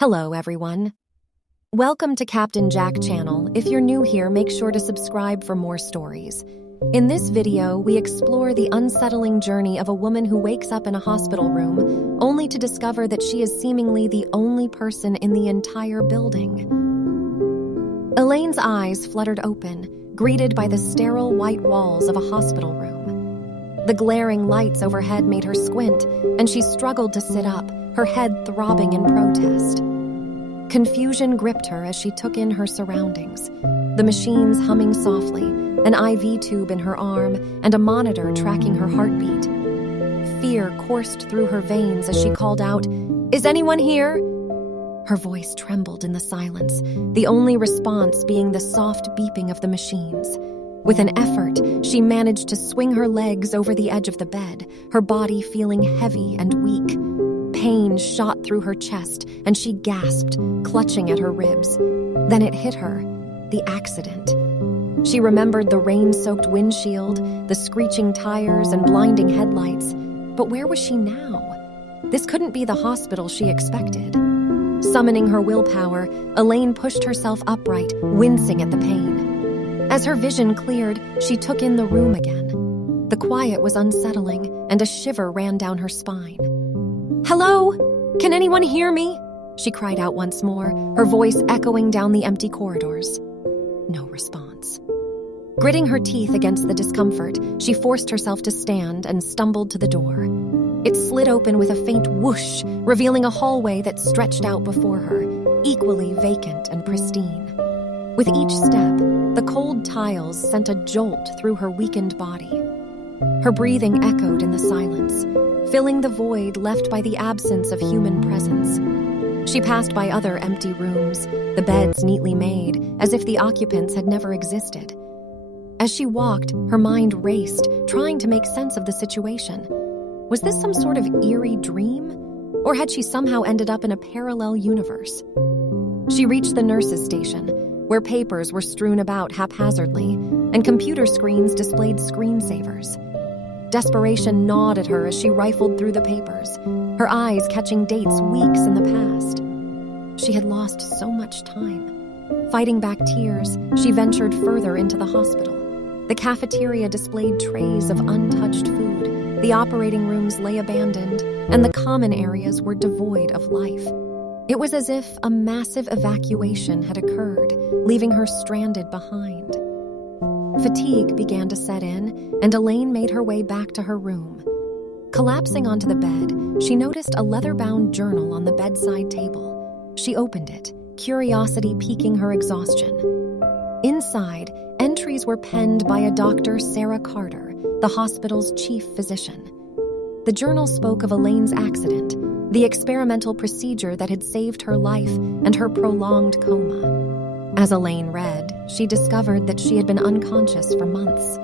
Hello, everyone. Welcome to Captain Jack channel. If you're new here, make sure to subscribe for more stories. In this video, we explore the unsettling journey of a woman who wakes up in a hospital room, only to discover that she is seemingly the only person in the entire building. Elaine's eyes fluttered open, greeted by the sterile white walls of a hospital room. The glaring lights overhead made her squint, and she struggled to sit up, her head throbbing in protest. Confusion gripped her as she took in her surroundings. The machines humming softly, an IV tube in her arm, and a monitor tracking her heartbeat. Fear coursed through her veins as she called out, "Is anyone here?" Her voice trembled in the silence, the only response being the soft beeping of the machines. With an effort, she managed to swing her legs over the edge of the bed, her body feeling heavy and weak. Pain shot through her chest, and she gasped, clutching at her ribs. Then it hit her, the accident. She remembered the rain-soaked windshield, the screeching tires, and blinding headlights. But where was she now? This couldn't be the hospital she expected. Summoning her willpower, Elaine pushed herself upright, wincing at the pain. As her vision cleared, she took in the room again. The quiet was unsettling, and a shiver ran down her spine. "Hello? Can anyone hear me?" she cried out once more, her voice echoing down the empty corridors. No response. Gritting her teeth against the discomfort, she forced herself to stand and stumbled to the door. It slid open with a faint whoosh, revealing a hallway that stretched out before her, equally vacant and pristine. With each step, the cold tiles sent a jolt through her weakened body. Her breathing echoed in the silence, filling the void left by the absence of human presence. She passed by other empty rooms, the beds neatly made, as if the occupants had never existed. As she walked, her mind raced, trying to make sense of the situation. Was this some sort of eerie dream? Or had she somehow ended up in a parallel universe? She reached the nurse's station, where papers were strewn about haphazardly, and computer screens displayed screensavers. Desperation gnawed at her as she rifled through the papers, her eyes catching dates weeks in the past. She had lost so much time. Fighting back tears, she ventured further into the hospital. The cafeteria displayed trays of untouched food, the operating rooms lay abandoned, and the common areas were devoid of life. It was as if a massive evacuation had occurred, leaving her stranded behind. Fatigue began to set in, and Elaine made her way back to her room. Collapsing onto the bed, she noticed a leather-bound journal on the bedside table. She opened it, curiosity piquing her exhaustion. Inside, entries were penned by a Dr. Sarah Carter, the hospital's chief physician. The journal spoke of Elaine's accident, the experimental procedure that had saved her life, and her prolonged coma. As Elaine read, she discovered that she had been unconscious for months.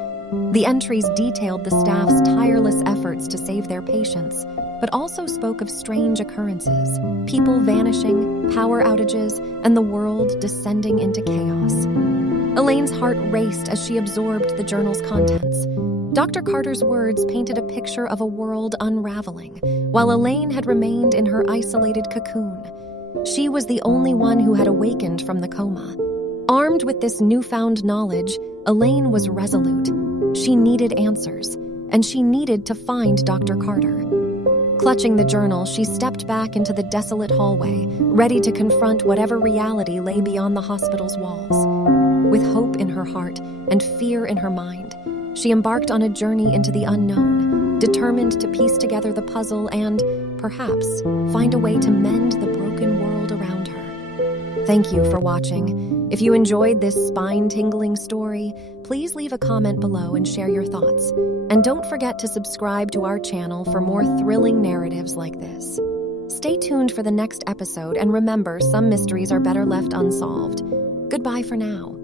The entries detailed the staff's tireless efforts to save their patients, but also spoke of strange occurrences, people vanishing, power outages, and the world descending into chaos. Elaine's heart raced as she absorbed the journal's contents. Dr. Carter's words painted a picture of a world unraveling, while Elaine had remained in her isolated cocoon. She was the only one who had awakened from the coma. Armed with this newfound knowledge, Elaine was resolute. She needed answers, and she needed to find Dr. Carter. Clutching the journal, she stepped back into the desolate hallway, ready to confront whatever reality lay beyond the hospital's walls. With hope in her heart and fear in her mind, she embarked on a journey into the unknown, determined to piece together the puzzle and, perhaps, find a way to mend the broken world around her. Thank you for watching. If you enjoyed this spine-tingling story, please leave a comment below and share your thoughts. And don't forget to subscribe to our channel for more thrilling narratives like this. Stay tuned for the next episode, and remember, some mysteries are better left unsolved. Goodbye for now.